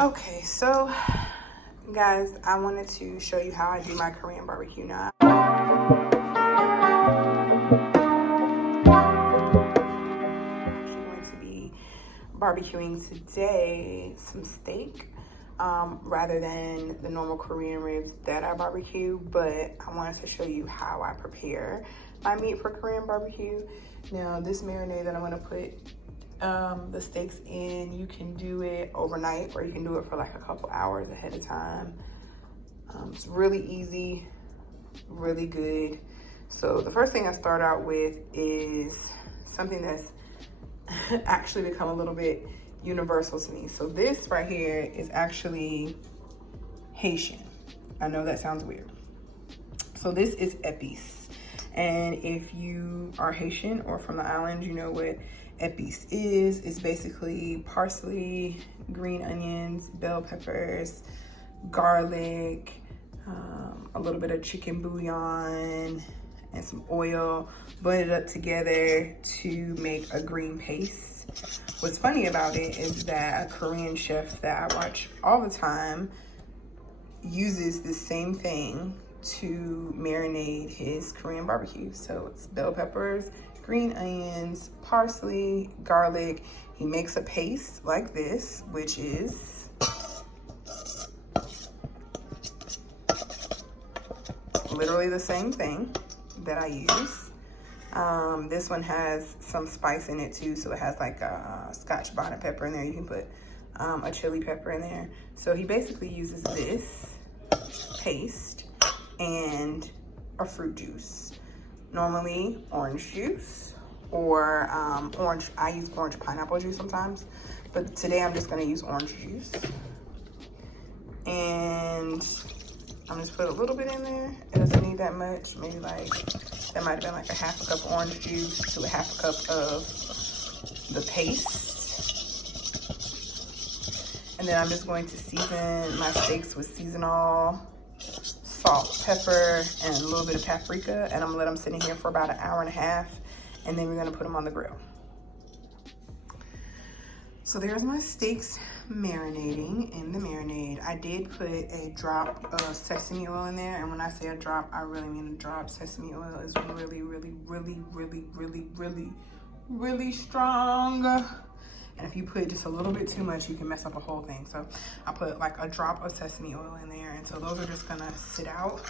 Okay, so guys, I wanted to show you how I do my Korean barbecue now. I'm actually going to be barbecuing today some steak rather than the normal Korean ribs that I barbecue, but I wanted to show you how I prepare my meat for Korean barbecue. Now, this marinade that I'm gonna put the steaks in, you can do it overnight or you can do it for like a couple hours ahead of time. It's really easy, really good. So the first thing I start out with is something that's actually become a little bit universal to me. So this right here is actually Haitian. I know that sounds weird. So this is epis. And if you are Haitian or from the island, you know what epis is. It's basically parsley, green onions, bell peppers, garlic, a little bit of chicken bouillon, and some oil, blend it up together to make a green paste. What's funny about it is that a Korean chef that I watch all the time uses the same thing to marinate his Korean barbecue. So it's bell peppers, green onions, parsley, garlic. He makes a paste like this, which is literally the same thing that I use. This one has some spice in it too, so it has like a Scotch bonnet pepper in there. You can put a chili pepper in there. So he basically uses this paste and a fruit juice. Normally orange juice or orange. I use orange pineapple juice sometimes, but today I'm just gonna use orange juice. And I'm just put a little bit in there. It doesn't need that much. Maybe like, that might have been like a half a cup of orange juice to a half a cup of the paste. And then I'm just going to season my steaks with seasonal, salt, pepper, and a little bit of paprika. And I'm gonna let them sit in here for about an hour and a half. And then we're gonna put them on the grill. So there's my steaks marinating in the marinade. I did put a drop of sesame oil in there. And when I say a drop, I really mean a drop. Sesame oil is really, really, really, really, really, really, really strong. And if you put just a little bit too much, you can mess up a whole thing. So I put like a drop of sesame oil in there. And so those are just gonna sit out.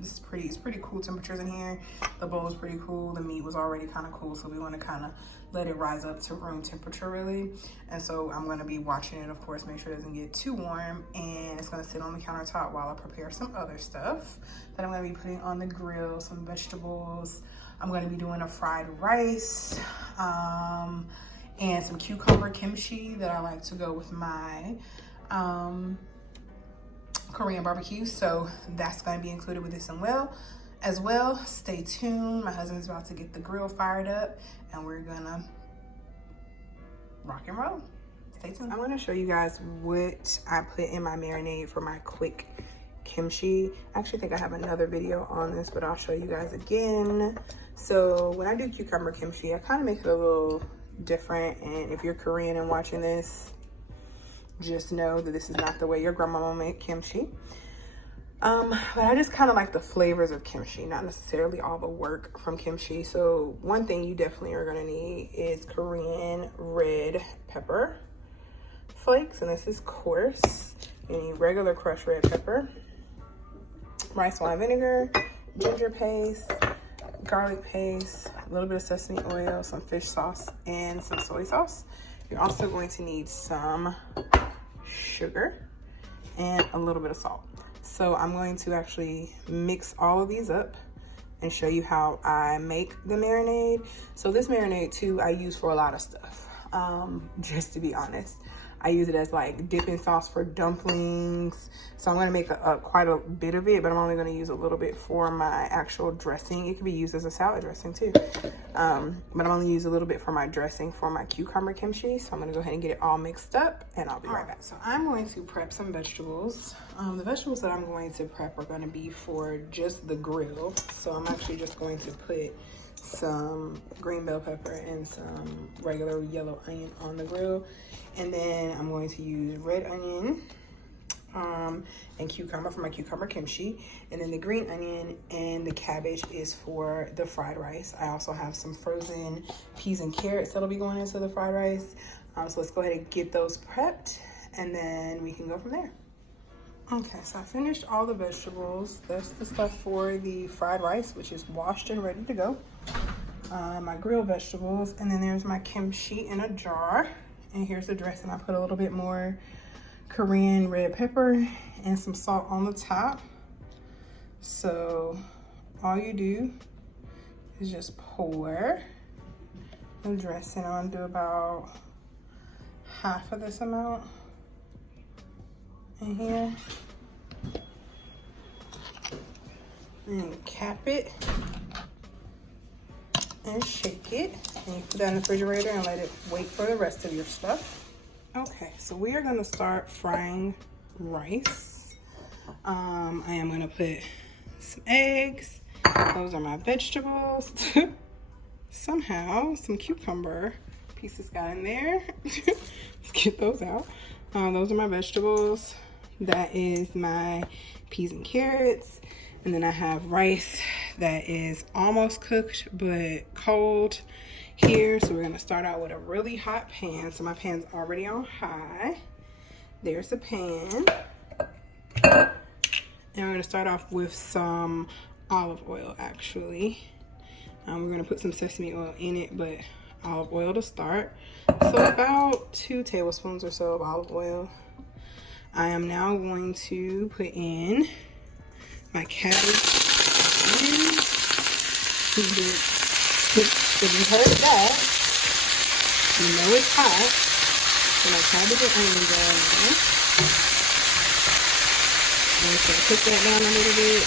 It's pretty cool temperatures in here. The bowl is pretty cool. The meat was already kind of cool. So we wanna kind of let it rise up to room temperature really. And so I'm gonna be watching it, of course, make sure it doesn't get too warm. And it's gonna sit on the countertop while I prepare some other stuff that I'm gonna be putting on the grill, some vegetables. I'm gonna be doing a fried rice, and some cucumber kimchi that I like to go with my Korean barbecue. So that's gonna be included with this as well. Stay tuned. My husband's about to get the grill fired up and we're gonna rock and roll. Stay tuned. I'm gonna show you guys what I put in my marinade for my quick kimchi. I actually think I have another video on this, but I'll show you guys again. So when I do cucumber kimchi, I kind of make it a little different. And if you're Korean and watching this, just know that this is not the way your grandmama make kimchi. But I just kind of like the flavors of kimchi, not necessarily all the work from kimchi. So one thing you definitely are gonna need is Korean red pepper flakes, and this is coarse. You need regular crushed red pepper, rice wine vinegar, ginger paste, garlic paste, a little bit of sesame oil, some fish sauce, and some soy sauce. You're also going to need some sugar and a little bit of salt. So I'm going to actually mix all of these up and show you how I make the marinade. So this marinade too, I use for a lot of stuff, just to be honest. I use it as like dipping sauce for dumplings. So I'm gonna make quite a bit of it, but I'm only gonna use a little bit for my actual dressing. It can be used as a salad dressing too. But I'm only use a little bit for my dressing for my cucumber kimchi. So I'm gonna go ahead and get it all mixed up and I'll be right back. So I'm going to prep some vegetables. The vegetables that I'm going to prep are gonna be for just the grill. So I'm actually just going to put some green bell pepper and some regular yellow onion on the grill. And then I'm going to use red onion and cucumber for my cucumber kimchi. And then the green onion and the cabbage is for the fried rice. I also have some frozen peas and carrots that'll be going into the fried rice. So let's go ahead and get those prepped and then we can go from there. Okay, so I finished all the vegetables. That's the stuff for the fried rice, which is washed and ready to go. My grilled vegetables, and then there's my kimchi in a jar. And here's the dressing. I put a little bit more Korean red pepper and some salt on the top. So all you do is just pour the dressing. I'm gonna do about half of this amount in here. And cap it and shake it. And you put that in the refrigerator and let it wait for the rest of your stuff. Okay, so we are gonna start frying rice. I am gonna put some eggs. Those are my vegetables. Somehow some cucumber pieces got in there. Let's get those out. Those are my vegetables. That is my peas and carrots. And then I have rice that is almost cooked but cold here. So we're gonna start out with a really hot pan. So my pan's already on high. There's the pan. And we're gonna start off with some olive oil actually. We're gonna put some sesame oil in it, but olive oil to start. So about 2 tablespoons or so of olive oil. I am now going to put in my cabbage. If you heard that, you know it's hot. So my cabbage and onions are in there. I'm just gonna cook that down a little bit.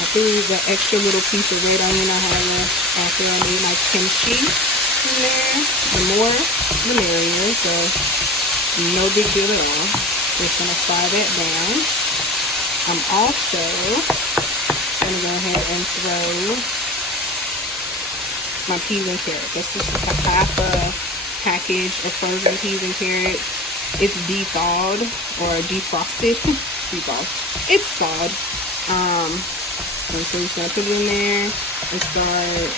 I threw the extra little piece of red onion I had left after I made my kimchi in there. The more, the merrier, so no big deal at all. Just gonna fry that down. I'm also gonna go ahead and throw my peas and carrots. That's just a half a package of frozen peas and carrots. It's de-thawed or defrosted. Defrosted. It's thawed. And so we're just gonna put it in there and start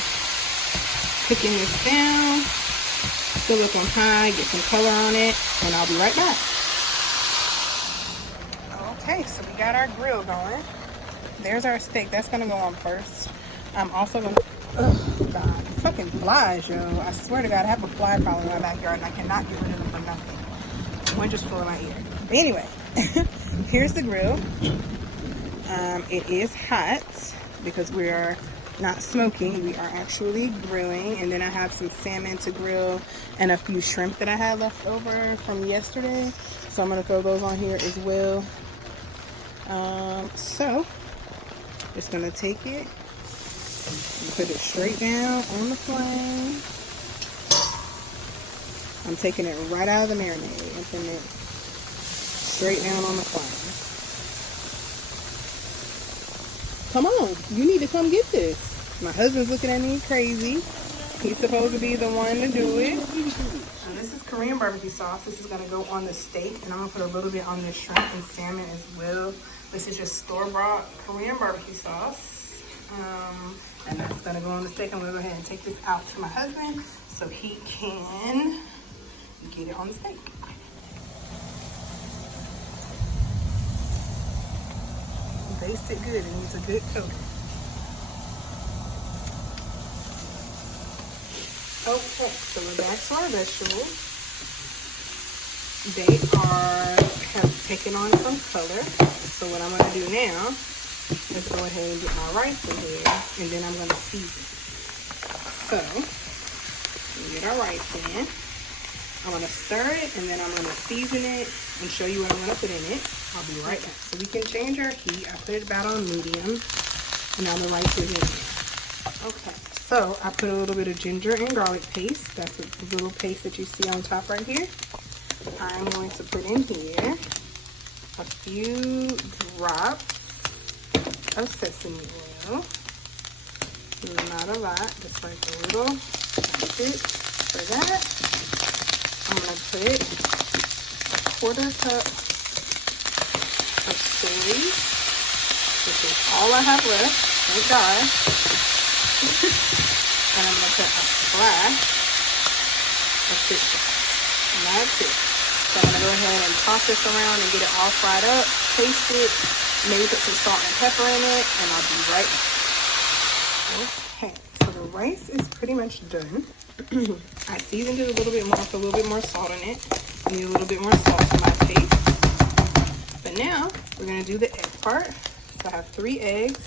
cooking this down. Fill up on high, get some color on it, and I'll be right back. Okay, so we got our grill going. There's our steak. That's gonna go on first. I'm also gonna, oh God, fucking flies, yo. I swear to God, I have a fly problem in my backyard and I cannot get rid of them for nothing. One just flew in my ear. But anyway, here's the grill. It is hot because we are not smoking, we are actually grilling. And then I have some salmon to grill and a few shrimp that I had left over from yesterday. So I'm gonna throw those on here as well. So just gonna take it and put it straight down on the flame. I'm taking it right out of the marinade and putting it straight down on the flame. Come on, you need to come get this. My husband's looking at me crazy. He's supposed to be the one to do it. And this is Korean barbecue sauce. This is gonna go on the steak, and I'm gonna put a little bit on the shrimp and salmon as well. This is just store-bought Korean barbecue sauce. And that's gonna go on the steak. I'm gonna go ahead and take this out to my husband so he can get it on the steak. Baste it good. It needs a good coat. Okay, so we're back to our vegetables. They have taken on some color. So what I'm going to do now is go ahead and get my rice in here, and then I'm going to season. So we get our rice in. I'm going to stir it, and then I'm going to season it and show you what I'm going to put in it. I'll be right back. So we can change our heat. I put it about on medium, and now the rice is in there. Okay, so I put a little bit of ginger and garlic paste. That's the little paste that you see on top right here. I'm going to put in here a few drops of sesame oil. Not a lot, just like a little. That's it for that. I'm gonna put a 1/4 cup of soy, which is all I have left, thank God. And I'm gonna put a splash of fish sauce, and that's it. So I'm gonna go ahead and toss this around and get it all fried up, taste it, maybe put some salt and pepper in it, and I'll be right back. Okay, so the rice is pretty much done. I seasoned it a little bit more, put a little bit more salt in it. I need a little bit more salt for my taste. But now we're gonna do the egg part. So I have 3 eggs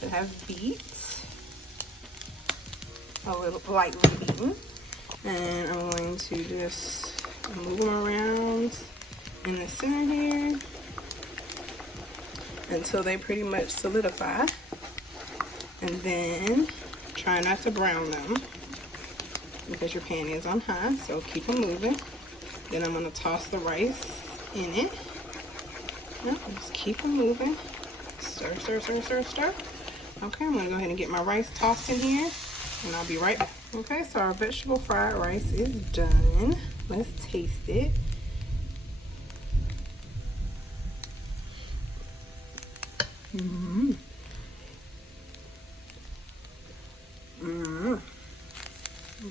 that have beets, a little lightly beaten, and I'm going to just move them around in the center here until they pretty much solidify. And then try not to brown them because your pan is on high, so keep them moving. Then I'm gonna toss the rice in it. Yep, just keep them moving. Stir, stir, stir, stir, stir. Okay, I'm gonna go ahead and get my rice tossed in here, and I'll be right back. Okay, so our vegetable fried rice is done. Let's taste it.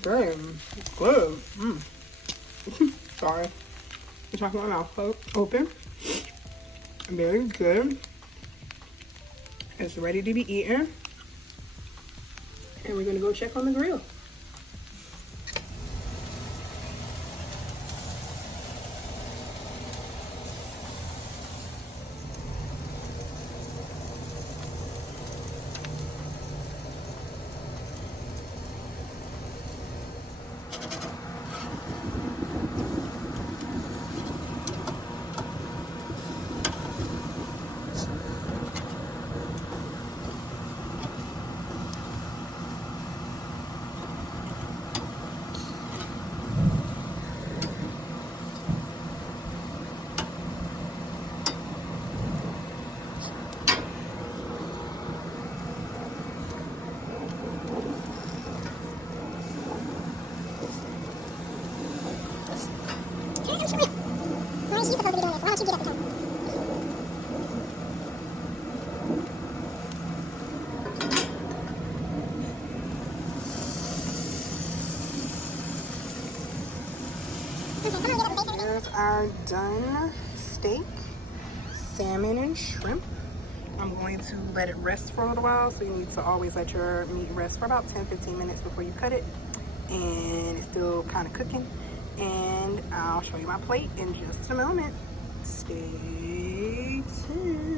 Good. Good. Sorry. I'm talking my mouth open. Very good. It's ready to be eaten. And we're gonna go check on the grill. Here's our done steak, salmon and shrimp. I'm going to let it rest for a little while, so you need to always let your meat rest for about 10-15 minutes before you cut it. And it's still kind of cooking. And I'll show you my plate in just a moment. Stay tuned.